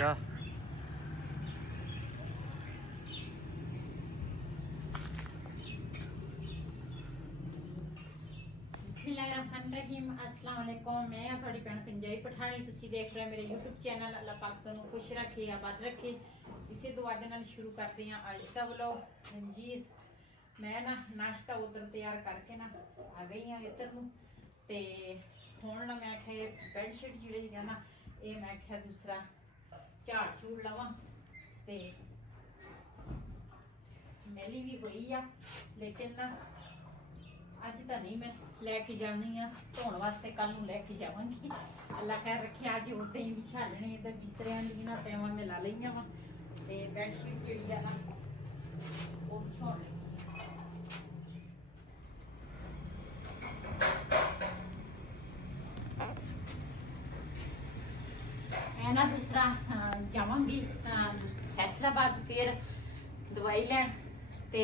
क्या बिस्मिल्लाहिर्रहमानिर्रहीम अस्सलाम वालेकुम। मैं थोड़ी भैन पंजाबी पठानी, तुसी देख रहे मेरे यूट्यूब चैनल। अल्लाह पाक तुहानू खुश रखे, आबाद रखे। इसे दुआ दे नाल शुरू करते हैं अज दा व्लॉग। जी मैं ना नाश्ता उधर तैयार करके ना आ गई हाँ इधर नू ते हुण ना मैं आखे बैडशीट जिहड़ी है ना ये मैं आख्या दूसरा झाड़ झूड़ लवां ते मैली भी हुई आ, लेकिन ना अज तो नहीं मैं लैके जानी आ धोने वास्ते, कल नूं लैके जावांगी। अल्लाह खैर रखे। अज उदां ही बिछा लेने इधर बिस्तरियां दी ना तैवां मैं ला लईआं वां ते बैडशीट जिहड़ी आ ना ओह बिछाउण लगी। मैं ना दूसरा जावांगी फैसलाबाद फिर दवाई लैण ते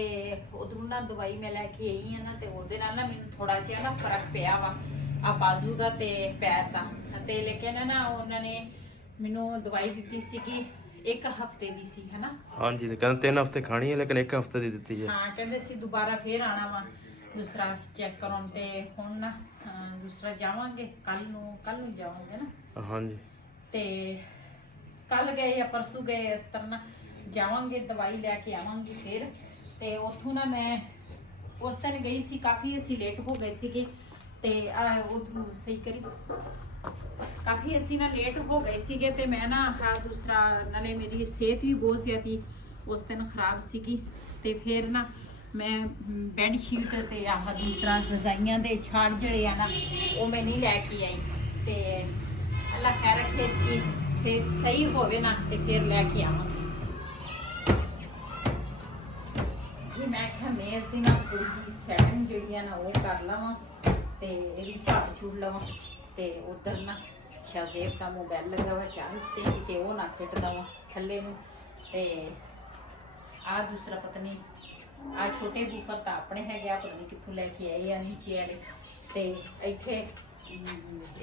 उधरों ना दवाई मैं लैके आई हाँ ना ते ओहदे नाल ना मैनूं थोड़ा जिहा ना फर्क पिया वा आ बाजू दा ते पैर दा ते, लेकिन ना उन्होंने मैनूं दवाई दित्ती सी कि 1 हफ्ते दी सी है ना। हाँ जी, कहते 3 हफ्ते खानी है लेकिन 1 हफ्ते दी दी है। हाँ कहते सी दोबारा फिर आना वा दूसरा चेक कराउण ते हुण ना दूसरा जावांगे कल नूं जावांगे ना। हाँ जी ते कल गए या परसों गए इस तरह ना जावांगे, दवाई लैके आवांगी फिर ते उथों ना मैं उस दिन गई सी, काफ़ी असी लेट हो गए सी ते उधरों सही करी काफ़ी असी ना लेट हो गए सीगे ते मैं ना दूसरा नाले मेरी सेहत भी बहुत ज़्यादा उस दिन खराब सीगी ते फिर ना मैं बैडशीट ते आह दूसरा रजाइयां दे छाड़ जड़े आ ना वो मैं नहीं लैके आई ते अल्लाह खैर रखे कि सेहत सही होवे ना ते फिर लैके आवांगी जी। मैं क्या मेज दी ना थोड़ी जी सैटिंग जिहड़ी ना वो कर लवां ते ये झाड़ झूड़ लवां ते उधर ना शाहजेब का मोबाइल लगा हुआ चार्ज ते किते वो ना सिट दवां थल्ले नूं ते आ दूसरा पता नहीं आ छोटे बूफर तो अपने है गया, पता नहीं कित्थों लैके आए आ नीचे वाले ते इत्थे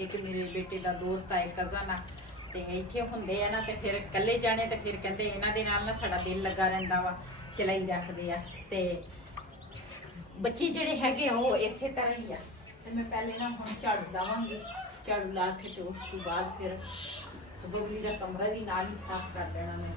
एक मेरे बेटे का दोस्त आ एक कज़न आ ते इत्थे हुंदे आ ना ते फिर कल्ले जाने ते फिर कहंदे इन्हां दे नाल ना साडा दिल लगा रहिंदा वा, चलाई रखदे आ ते बच्चे जिहड़े हैगे वो इसे तरह ही आ ते मैं पहले ना हुण झाड़ू लावांगी, झाड़ू ला के ते उस तो बाद फिर बबली दा कमरा भी नाल ही साफ कर देना मैं।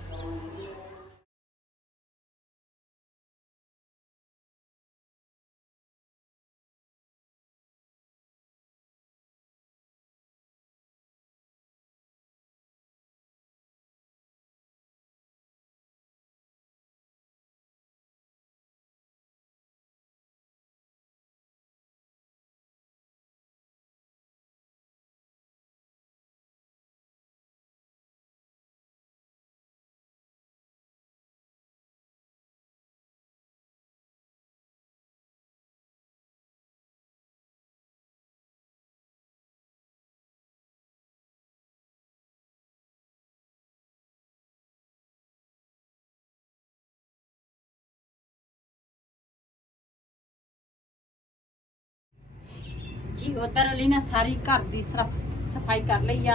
जी उधर वाली ना सारी घर की सफाई कर ली आ,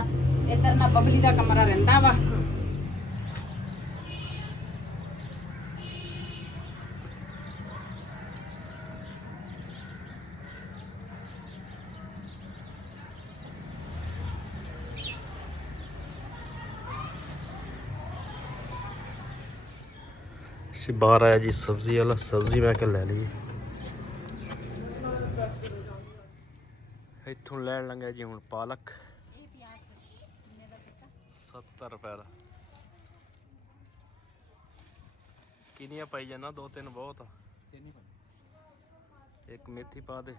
इधर ना बबली का कमरा रहिंदा वा। बाहर आया जी सब्जी वाला, सब्जी मैं क्या ले ली इत्थों लैन लंघा जी हूँ पालक 70 रुपए का किनिया पाई जाना, 2-3 बहुत आ, एक मेथी पा दे।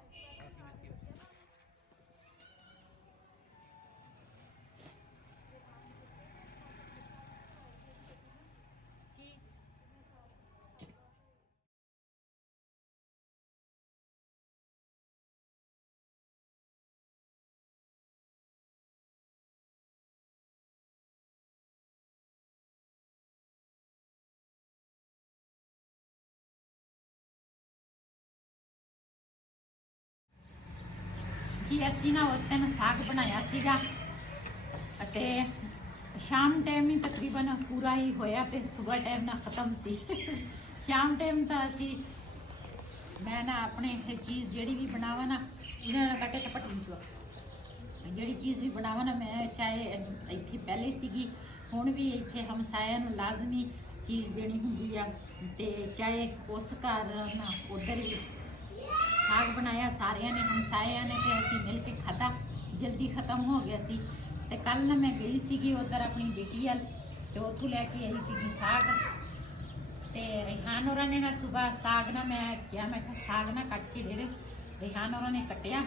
जी असी ना उस दिन साग बनाया सीगा ते ਸ਼ਾਮ ਟਾਈਮ ਹੀ ਤਕਰੀਬਨ ਪੂਰਾ ਹੀ ਹੋਇਆ ਤੇ ਸਵੇਰ ਟਾਈਮ ਨਾਲ ਖਤਮ ਸੀ। ਸ਼ਾਮ ਟਾਈਮ ਤਾਂ ਅਸੀਂ ਮੈਂ ਨਾ ਆਪਣੇ ਇਹ ਚੀਜ਼ ਜਿਹੜੀ ਵੀ ਬਣਾਵਾਂ ਨਾ ਇਹਨਾਂ ਨਾਲ ਕੱਟੇ ਟਪਟ ਵਿੱਚੋਂ ਜਿਹੜੀ ਚੀਜ਼ ਵੀ ਬਣਾਵਾਂ ਨਾ ਮੈਂ ਚਾਹੇ ਇੱਥੇ ਪਹਿਲੇ ਸੀਗੀ ਹੁਣ ਵੀ ਇੱਥੇ ਹਮਸਾਇਆਂ ਨੂੰ ਲਾਜ਼ਮੀ ਚੀਜ਼ ਦੇਣੀ ਹੁੰਦੀ ਆ ਤੇ ਚਾਹੇ ਉਸ ਘਰ ਨਾ ਉੱਧਰ ਵੀ ਸਾਗ ਬਣਾਇਆ ਸਾਰਿਆਂ ਨੇ ਹਮਸਾਇਆਂ ਨੇ ਤੇ ਅਸੀਂ ਮਿਲ ਕੇ ਖਾਧਾ ਜਲਦੀ ਖਤਮ ਹੋ ਗਿਆ ਸੀ। ਤੇ ਕੱਲ ਨਾ ਮੈਂ ਗਈ ਸੀਗੀ ਉੱਧਰ ਆਪਣੀ ਬੇਟੀ ਵੱਲ ਤੇ ਉੱਥੋਂ ਲੈ ਕੇ ਆਈ ਸੀਗੀ ਸਾਗ ਤੇ ਰਿਹਾਨ ਹੋਰਾਂ ਨੇ ਨਾ ਸੁਬਾ ਸਾਗ ਨਾ ਮੈਂ ਕਿਹਾ ਮੈਂ ਕਿਹਾ ਸਾਗ ਨਾ ਕੱਟ ਕੇ ਦੇ ਦਿਓ। ਰਿਹਾਨ ਹੋਰਾਂ ਨੇ ਕੱਟਿਆ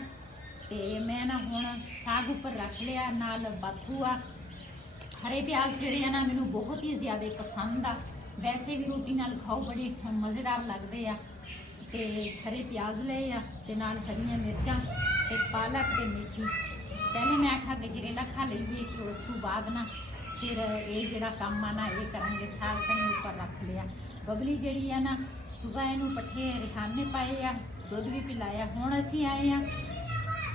ਤੇ ਮੈਂ ਨਾ ਹੁਣ ਸਾਗ ਉੱਪਰ ਰੱਖ ਲਿਆ ਨਾਲ ਬਾਥੂ ਆ ਹਰੇ ਪਿਆਜ਼ ਜਿਹੜੇ ਆ ਨਾ ਮੈਨੂੰ ਬਹੁਤ ਹੀ ਜ਼ਿਆਦਾ ਪਸੰਦ ਆ ਵੈਸੇ ਵੀ ਰੋਟੀ ਨਾਲ ਖਾਓ ਬੜੇ ਮਜ਼ੇਦਾਰ ਲੱਗਦੇ ਆ ਤੇ ਹਰੇ ਪਿਆਜ਼ ਲਏ ਆ ਤੇ ਨਾਲ ਹਰੀਆਂ ਮਿਰਚਾਂ ਤੇ ਪਾਲਕ ਤੇ ਮੇਥੀ ਪਹਿਲੇ ਮੈਂ ਆਖਿਆ ਗਜਰੇਲਾ ਖਾ ਲਈਏ ਕਿ ਉਸ ਤੋਂ ਬਾਅਦ ਨਾ ਫਿਰ ਇਹ ਜਿਹੜਾ ਕੰਮ ਆ ਨਾ ਇਹ ਕਰਾਂਗੇ ਸਾਗ ਤਾਂ ਮੈਂ ਉੱਪਰ ਰੱਖ ਲਿਆ। ਬਬਲੀ ਜਿਹੜੀ ਆ ਨਾ ਸੁਬਹ ਇਹਨੂੰ ਪੱਠੇ ਰਿਹਾਨ ਨੇ ਪਾਏ ਆ ਦੁੱਧ ਵੀ ਪਿਲਾਇਆ ਹੁਣ ਅਸੀਂ ਆਏ ਆ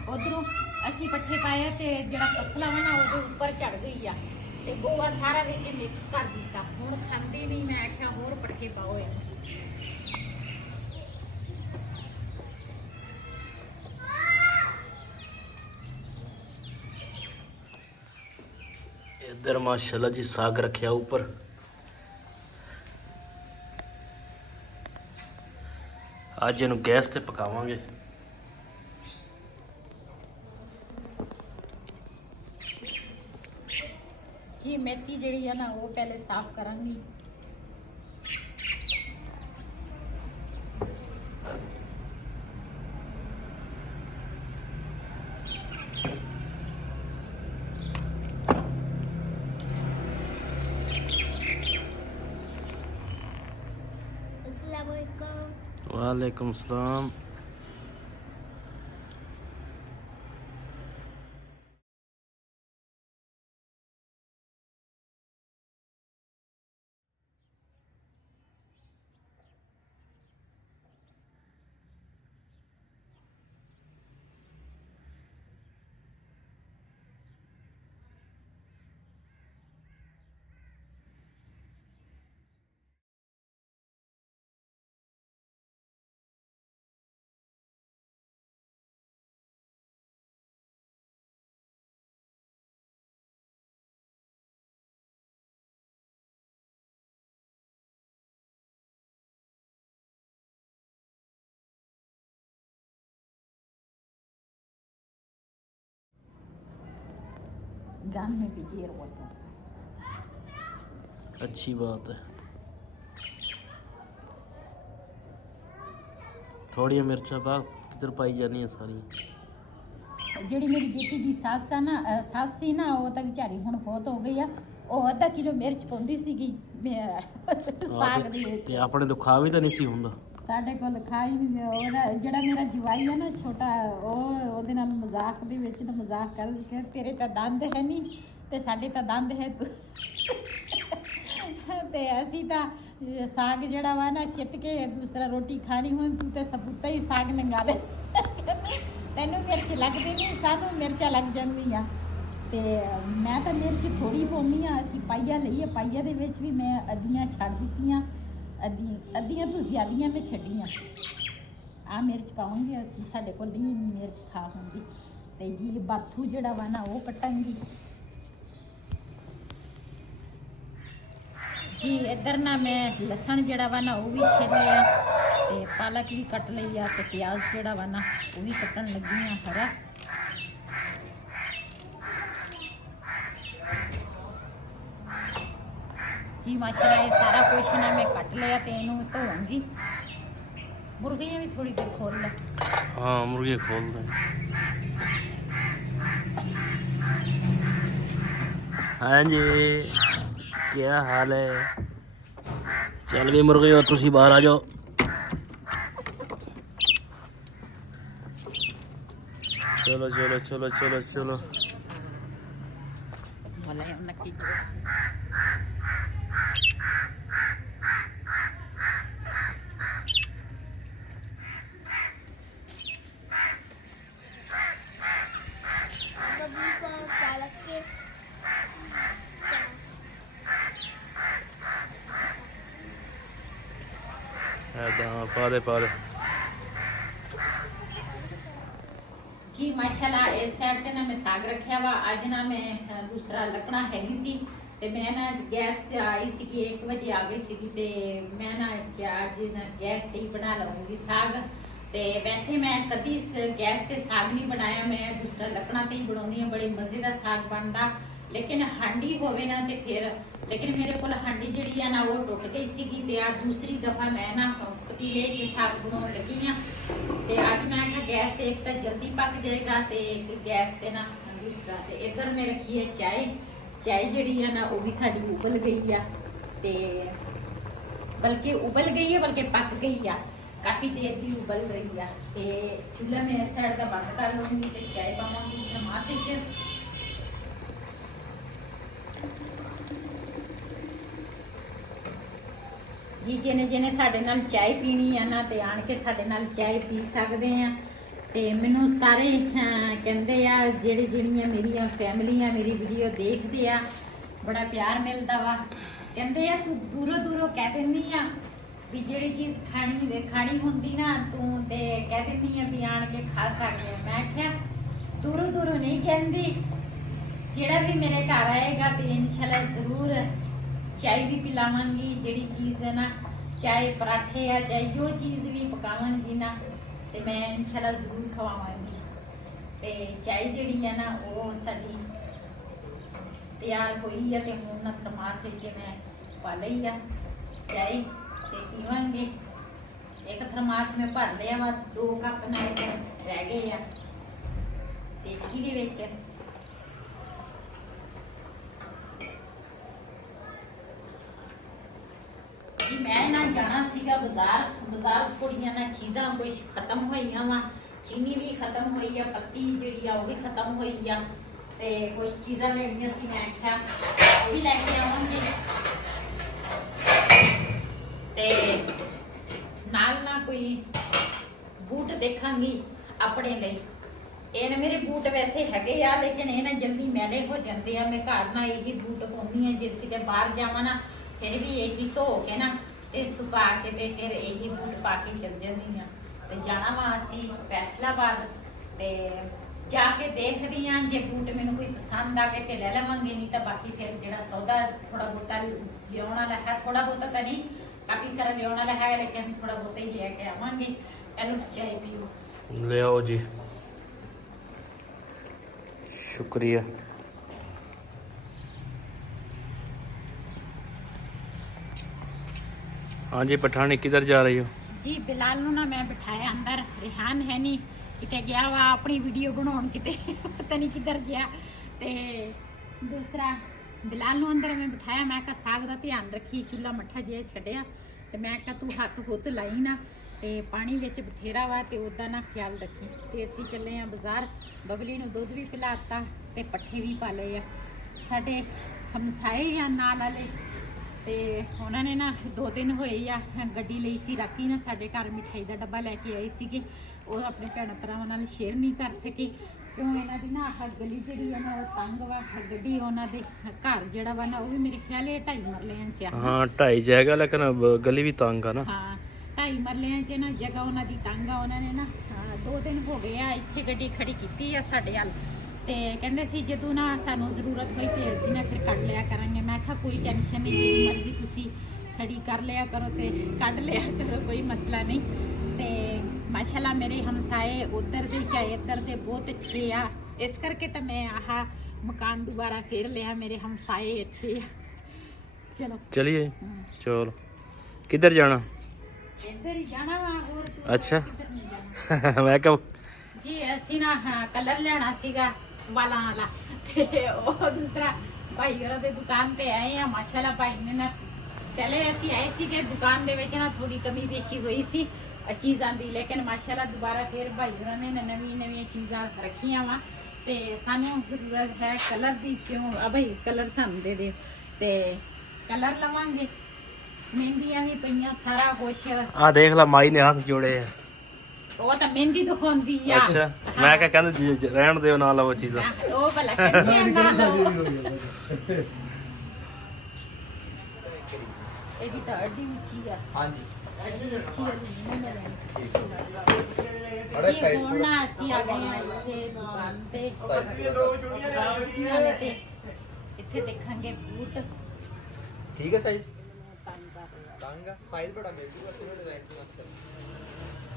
ਉਧਰੋਂ ਅਸੀਂ ਪੱਠੇ ਪਾਏ ਆ ਤੇ ਜਿਹੜਾ ਤਸਲਾ ਵਾ ਨਾ ਉਹਦੇ ਉੱਪਰ ਚੜ ਗਈ ਆ ਤੇ ਗੋਆ ਸਾਰਾ ਵਿੱਚ ਮਿਕਸ ਕਰ ਦਿੱਤਾ ਹੁਣ ਖਾਂਦੀ ਨਹੀਂ ਮੈਂ ਆਖਿਆ ਹੋਰ ਪੱਠੇ ਪਾਓ ਆ। इधर माशाल्लाह जी साग रखा ऊपर आज इनू गैस ते पकावांगे। जी मेथी ਜਿਹੜੀ ਹੈ ਨਾ ਉਹ ਪਹਿਲੇ ਸਾਫ਼ ਕਰਾਂਗੀ। वालेकुम सलाम। गान में भी घेर वसा अच्छी बात है। थोड़ी मिर्चा पा किधर पाई जानी है सारी ਜਿਹੜੀ ਮੇਰੀ ਬੇਟੀ ਦੀ ਸੱਸ ਆ ਨਾ ਸੱਸ ਸੀ ਨਾ ਉਹ ਤਾਂ ਵਿਚਾਰੀ ਹੁਣ ਫੌਤ ਹੋ ਗਈ ਆ ਉਹ ਅੱਧਾ ਕਿਲੋ ਮਿਰਚ ਪਾਉਂਦੀ ਸੀਗੀ ਸਾਗ ਦੀ ਤੇ ਆਪਣੇ ਤੋਂ ਖਾ ਵੀ ਤਾਂ ਨਹੀਂ ਸੀ ਹੁੰਦਾ ਸਾਡੇ ਕੋਲ ਖਾਈ ਨਹੀਂ ਉਹਦਾ ਜਿਹੜਾ ਮੇਰਾ ਜਵਾਈ ਆ ਨਾ ਛੋਟਾ ਉਹ ਉਹਦੇ ਨਾਲ ਮਜ਼ਾਕ ਦੇ ਵਿੱਚ ਤਾਂ ਮਜ਼ਾਕ ਕਰ ਕੇ ਤੇਰੇ ਤਾਂ ਦੰਦ ਹੈ ਨਹੀਂ ਤੇ ਸਾਡੇ ਤਾਂ ਦੰਦ ਹੈ ਤੂੰ ਤੇ ਅਸੀਂ ਤਾਂ ਸਾਗ ਜਿਹੜਾ ਵਾ ਨਾ ਚਿੱਤ ਕੇ ਦੂਸਰਾ ਰੋਟੀ ਖਾਣੀ ਹੋਈ ਤੂੰ ਤੇ ਸਬੂਤਾ ਹੀ ਸਾਗ ਨੰਗਾ ਲੈ ਤੈਨੂੰ ਮਿਰਚ ਲੱਗਦੀ ਨਹੀਂ ਸਾਨੂੰ ਮਿਰਚਾਂ ਲੱਗ ਜਾਂਦੀਆਂ ਤੇ ਮੈਂ ਤਾਂ ਮਿਰਚ ਥੋੜੀ ਪਾਉਂਦੀ ਆ ਅਸੀਂ ਪਾਈਆ ਲਈ ਪਾਈਆ ਦੇ ਵਿੱਚ ਵੀ ਮੈਂ ਅੱਧੀਆਂ ਛੱਡ ਦਿੱਤੀਆਂ ਅੱਧੀਆਂ ਤੋਂ ਜ਼ਿਆਦੀਆਂ ਮੈਂ ਛੱਡੀਆਂ ਆ ਮਿਰਚ ਪਾਵਾਂਗੇ ਅਸੀਂ ਸਾਡੇ ਕੋਲ ਨਹੀਂ ਮਿਰਚ ਖਾ ਹੁੰਦੀ ਤੇ ਜੀ ਬਾਥੂ ਜਿਹੜਾ ਵਾ ਨਾ ਉਹ ਕੱਟਾਂਗੀ ਜੀ ਇੱਧਰ ਨਾ ਮੈਂ ਲਸਣ ਜਿਹੜਾ ਵਾ ਨਾ ਉਹ ਵੀ ਛਿੱਲ ਲਿਆ ਤੇ ਪਾਲਕ ਵੀ ਕੱਟ ਲਈ ਆ ਤੇ ਪਿਆਜ਼ ਜਿਹੜਾ ਵਾ ਨਾ ਉਹ ਵੀ ਕੱਟਣ ਲੱਗੀ ਆ ਹਰਾ जी माशाल्लाह ये सारा कुछ ना मैं कट लिया तो इनू धोऊंगी मुर्गियां भी थोड़ी देर खोल ले हाँ मुर्गी खोल दे हाँ जी क्या हाल है चल भी मुर्गे और तुसी बाहर आ जाओ चलो चलो चलो चलो चलो नक्की ਹਾਂ ਪਾ ਦੇ जी माशाल्लाह इस साइड ते ना मैं साग रखिया वा अज ना मैं दूसरा लकड़ा है नहीं सी ते मैं ना गैस से आई सी कि 1 बजे आ गई सी ते मैं ना क्या आज ना गैस ते ही बना लूंगी साग ते वैसे मैं कदी गैस ते साग नहीं बनाया मैं दूसरा लकड़ा ते ही बनाउंदी हां बड़े मजे दा साग बनदा लेकिन हांडी होवे ना ते फिर लेकिन मेरे को हांडी जिहड़ी है ना वो टुट गई सी ते आ दूसरी दफा मैं ना पतीले च साग बनाउण लगी हां ते आज मैं कहा गैस ते एक तो जल्दी पक जाएगा ते एक गैस ते ना दूसरा ते इधर मैं रखी है चाय जिहड़ी है ना वो भी साडी उबल गई है ते बल्कि उबल गई है बल्कि पक गई है काफी देर दी उबल रही है ते चूल्हा में इस साइड का बंद कर लूंगी ते चाय पावांगी थर्मास च जी जिन्हें जिन्हें साढ़े नाल चाय पीनी है ना ते आन के साढ़े नाल चाय पी सकते हैं ते मैनू सारे कहते आ जिहड़ियां मेरिया फैमिलियां मेरी वीडियो देखते आ बड़ा प्यार मिलता वा कहते आ तू दूरों दूरों कह दिंदी आ भी जिहड़ी चीज़ खानी होंदी ना तू ते कह दिंदी आ भी आन के खा सकते मैं आख्या दूरों दूरों नहीं कहती जिहड़ा भी मेरे घर आएगा तो इंशाल्लाह जरूर चाय भी पिलावांगी जिहड़ी चीज़ है ना चाहे पराठे या चाहे जो चीज़ भी पकावांगी ना तो मैं इंशाल्लाह जरूर खवावांगी ते चाय जिहड़ी है ना वो साडी तैयार होई है ते हुण ना थर्मास विच मैं पा लई आ चाय ते पीवांगे एक थर्मास में भर लिया वा 2 कप ना रह गए आ तेजकी दे विच मैं ना जाना सीगा बाजार कुड़ियां ना चीज़ां कुछ खत्म होईयां वा चीनी भी खत्म हुई है पत्ती जिहड़ी आ वो भी खत्म हुई है ते कुछ चीज़ां लेनियां सी मैं आख्या वो भी लैके आवांगी ते नाल ना कोई बूट देखांगी अपने लिए ਇਹ ਮੇਰੇ ਬੂਟ ਵੈਸੇ ਹੈਗੇ ਆ ਲੇਕਿਨ ਇਹ ਨਾ ਜਲਦੀ ਮੈਲੇ ਹੋ ਜਾਂਦੇ ਆ ਮੈਂ ਘਰ ਨਾ ਇਹੀ ਬੂਟ ਪਾਉਂਦੀ ਆ ਜੇ ਕਿਤੇ ਬਾਹਰ ਜਾਵਾਂ ਨਾ ਫਿਰ ਵੀ ਇਹੀ ਧੋ ਕੇ ਨਾ ਤੇ ਸੁਕਾ ਕੇ ਤੇ ਫਿਰ ਇਹੀ ਬੂਟ ਪਾ ਕੇ ਚੱਲ ਜਾਂਦੀ ਆ ਤੇ ਜਾਣਾ ਵਾ ਅਸੀਂ ਫੈਸਲਾਬਾਦ ਤੇ ਜਾ ਕੇ ਦੇਖਦੀ ਆ ਜੇ ਬੂਟ ਮੈਨੂੰ ਕੋਈ ਪਸੰਦ ਆ ਕੇ ਤੇ ਲੈ ਲਵਾਂਗੇ ਨਹੀਂ ਤਾਂ ਬਾਕੀ ਫਿਰ ਜਿਹੜਾ ਸੌਦਾ ਥੋੜਾ ਬਹੁਤਾ ਲਿਆਉਣ ਵਾਲਾ ਹੈ ਥੋੜਾ ਬਹੁਤਾ ਤਾਂ ਨਹੀਂ ਕਾਫੀ ਸਾਰਾ ਲਿਆਉਣ ਵਾਲਾ ਹੈ ਲੇਕਿਨ ਥੋੜਾ ਬਹੁਤਾ ਹੀ ਲੈ ਕੇ ਆਵਾਂਗੇ ਇਹਨੂੰ ਚਾय ਪੀਓ ਲਿਆਓ ਜੀ शुक्रिया हाँ जी पठानी किधर जा रही हो जी बिलाल नू ना मैं बिठाया अंदर रेहान है नहीं किते गया वा अपनी वीडियो बनाउण किते पता नहीं किधर गया ते दूसरा बिलाल नू अंदर मैं बिठाया मैं कहा साग दा ध्यान रखी चूल्हा मट्ठा जिहा छड्डिया ते मैं कहा तू हत्थ हुत्त लाई ना ते पानी विच बथेरा वा ते उदा ना ख्याल रखी ते असीं चले आ बाजार बबली नू दुध भी पिलाता ते पट्ठे भी पा लए आ साडे हमसाए या नाल वाले ते उन्हां ने ना 2 दिन होए आ गड्डी लई सी राती ना साडे घर मिठाई दा डब्बा लैके आए सीगे ਉਹ ਆਪਣੇ ਭੈਣ ਭਰਾਵਾਂ ਨਾਲ ਸ਼ੇਅਰ ਨਹੀਂ ਕਰ ਸਕੀ ਕਿਉਂ ਇਹਨਾਂ ਦੀ ਨਾ ਆਹ ਗਲੀ ਜਿਹੜੀ ਆ ਨਾ ਉਹ ਤੰਗ ਵਾ ਗੱਡੀ ਉਹਨਾਂ ਦੇ ਘਰ ਜਿਹੜਾ ਵਾ ਨਾ ਉਹ ਵੀ ਮੇਰੇ ਖਿਆਲ 2.5 ਮਰਲਿਆਂ 'ਚ ਆ ਹਾਂ 2.5 ਜਾਏਗਾ ਲੇਕਿਨ ਗਲੀ ਵੀ ਤੰਗ ਆ ਨਾ ਹਾਂ 2.5 ਮਰਲਿਆਂ 'ਚ ਨਾ ਜਗ੍ਹਾ ਉਹਨਾਂ ਦੀ ਤੰਗ ਆ ਉਹਨਾਂ ਨੇ ਨਾ 2 ਦਿਨ ਹੋ ਗਏ ਆ ਇੱਥੇ ਗੱਡੀ ਖੜੀ ਕੀਤੀ ਆ ਸਾਡੇ ਵੱਲ ਤੇ ਕਹਿੰਦੇ ਸੀ ਜਦੋਂ ਨਾ ਸਾਨੂੰ ਜ਼ਰੂਰਤ ਹੋਈ ਤੇ ਅਸੀਂ ਨਾ ਫਿਰ ਕੱਢ ਲਿਆ ਕਰਾਂਗੇ ਮੈਂ ਕਿਹਾ ਕੋਈ ਟੈਨਸ਼ਨ ਨਹੀਂ ਜਿੰਨੀ ਮਰਜ਼ੀ ਤੁਸੀਂ ਖੜੀ ਕਰ ਲਿਆ ਕਰੋ ਤੇ ਕੱਢ ਲਿਆ ਕਰੋ ਕੋਈ ਮਸਲਾ ਨਹੀਂ ਤੇ माशाल्लाह मेरे हमसाए उधर दे चाहे इधर दे बहुत अच्छे आ इस करके तो मैं आह मकान दोबारा फेर लिया मेरे हमसाए अच्छे चलो चलिए चलो किधर जाना इधर ही जाना वा और अच्छा किधर नहीं जाना मैं कब जी ਅਸੀਂ ਨਾ ਕਲਰ ਲੈਣਾ ਸੀਗਾ ਵਾਲਾਂ ਵਾਲਾ ਤੇ ਉਹ ਦੂਸਰਾ ਭਾਈ ਹੋਰਾਂ ਦੇ ਦੁਕਾਨ ਤੇ ਆਏ ਆ ਮਾਸ਼ਾਅੱਲਾ ਭਾਈ ਨੇ ਨਾ ਪਹਿਲੇ ਅਸੀਂ ਆਏ ਸੀਗੇ ਦੁਕਾਨ ਦੇ ਵਿੱਚ ਨਾ ਥੋੜੀ ਕਮੀ ਬੇਸ਼ੀ ਹੋਈ ਸੀ ਚੀਜ਼ਾਂ ਦੀ ਲੇਕਿਨ ਮਾਸ਼ਾਅੱਲਾ ਦੁਬਾਰਾ ਫਿਰ ਭਾਈ ਹੋਰਾਂ ਨੇ ਨਵੀਆਂ ਚੀਜ਼ਾਂ ਰੱਖੀਆਂ ਵਾ ਤੇ ਸਾਨੂੰ ਜ਼ਰੂਰਤ ਹੈ ਕਲਰ ਦੀ ਕਿਉਂ ਆ ਭਾਈ ਕਲਰ ਸਾਨੂੰ ਦੇ ਦੇ ਤੇ ਕਲਰ ਲਵਾਂਗੇ ਮਹਿੰਦੀਆਂ ਵੀ ਪਈਆਂ ਸਾਰਾ ਕੁਛ ਆ ਦੇਖ ਲੈ ਮਾਈ ਨੇ ਹੱਥ ਜੋੜੇ ਆ ਉਹ ਤਾਂ ਮਹਿੰਦੀ ਦਿਖਾਉਂਦੀ ਆ ਅੱਛਾ ਮੈਂ ਕਿਹਾ ਕਹਿੰਦੇ ਰਹਿਣ ਦਿਓ ਨਾ ਲਵੋ ਚੀਜ਼ਾਂ ਉਹ ਭਲਾ ਕਹਿੰਦੀ ਨਾ ਲਓ ਇਹਦੀ ਤਾਂ ਅੱਡੀ ਉੱਚੀ ਆ ਹਾਂਜੀ बड़ा साइज ਹੁਣ ਨਾ ਅਸੀਂ ਆ ਗਏ ਆ ਇੱਥੇ ਦੁਕਾਨ ਤੇ ਤੇ ਇੱਥੇ ਦੇਖਾਂਗੇ ਬੂਟ ठीक है साइज ਤੰਗ ਕਰ ਰਿਹਾ। लांगा साइज बड़ा मिल जूगा सिर्फ डिजाइन की मस्त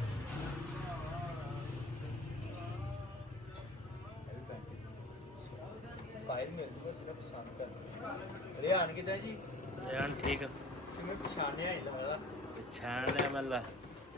साइज मिल जूगा सिर्फ पसंद कर रियान कितना जी ਯਾਰ ਠੀਕ सिमें पछाने नहीं लगदा ਪਛਾਣ ਲਿਆ ਮੱਲਾ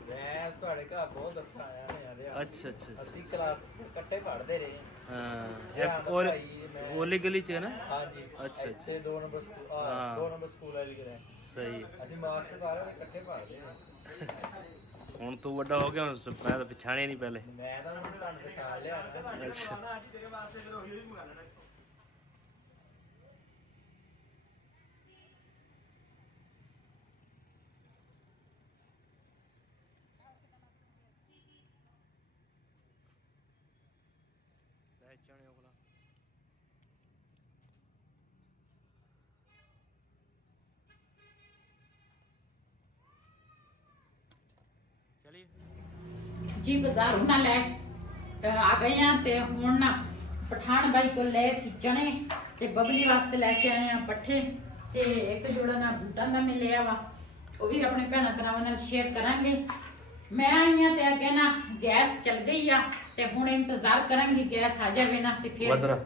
मैं ਤੁਹਾਡੇ ਘਰ ਬਹੁਤ ਦਫਾ ਆਇਆ ਹਾਂ ਯਾਰ ਅੱਛਾ ਅੱਛਾ ਅਸੀਂ ਕਲਾਸ ਇਕੱਠੇ ਪੜ੍ਹਦੇ ਰਹੇ ਹਾਂ ਰਿਆਨ ਦਾ ਉਹ ਭਾਈ ਮੈਂ- ਉਹਲੀ ਗਲੀ ਚ ਹੈ ਨਾ ਹਾਂਜੀ ਅੱਛਾ, ਇੱਥੇ 2 ਨੰਬਰ ਸਕੂਲ ਹਾਂ। 2 ਨੰਬਰ ਸਕੂਲ ਵਾਲੀ ਗਏ ਸਹੀ ਅਸੀਂ ਮਾਸਟਰ ਸਾਰੇ ਇਕੱਠੇ ਪੜ੍ਹਦੇ ਰਹੇ ਹੁਣ ਤੂੰ ਵੱਡਾ ਹੋ ਗਿਆ ਹੁਣ ਮੈਂ ਤਾਂ ਪਛਾਣਿਆ ਨਹੀਂ ਪਹਿਲੇ ਮੈਂ ਤਾਂ ਹੁਣ ਤੁਹਾਨੂੰ ਪਛਾਣ ਲਿਆ ਅੱਛਾ ਚਾਣੇ ਉਹਲਾ ਚਲਿਏ ਜੀ ਬਾਜ਼ਾਰੋਂ ਨਾ ਲੈ ਆ ਗਏ ਆ ਤੇ ਹੁਣ ਨਾ ਪਠਾਨ ਬਾਈ ਕੋਲ ਲੈ ਸੀ ਚਣੇ ਤੇ ਬਬਲੀ ਵਾਸਤੇ ਲੈ ਕੇ ਆਏ ਆ ਪੱਠੇ ਤੇ ਇੱਕ ਜੋੜਾ ਨਾ ਬੂਟਾਂ ਦਾ ਮਿਲਿਆ ਵਾ ਉਹ ਵੀ ਆਪਣੇ ਭੈਣਾਂ ਭਰਾਵਾਂ ਨਾਲ ਸ਼ੇਅਰ ਕਰਾਂਗੇ ਮੈਂ ਆਈ ਆ ਤੇ ਅੱਗੇ ਨਾ ਗੈਸ ਚੱਲ ਗਈ ਆ ਤੇ ਹੁਣ ਇੰਤਜ਼ਾਰ ਕਰਾਂਗੀ ਗੈਸ ਆ ਜਾਵੇ ਨਾ ਤੇ ਫਿਰ ਮਧਰਾ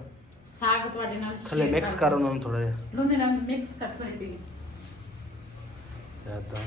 ਸਾਗ ਤੁਹਾਡੇ ਨਾਲ ਥੱਲੇ share ਮਿਕਸ ਕਰ ਉਹਨਾਂ ਨੂੰ ਥੋੜਾ ਜਿਹਾ ਲੂੰਦੇ ਨਾਲ ਮਿਕਸ ਕਰ ਪਈ ਤਾਂ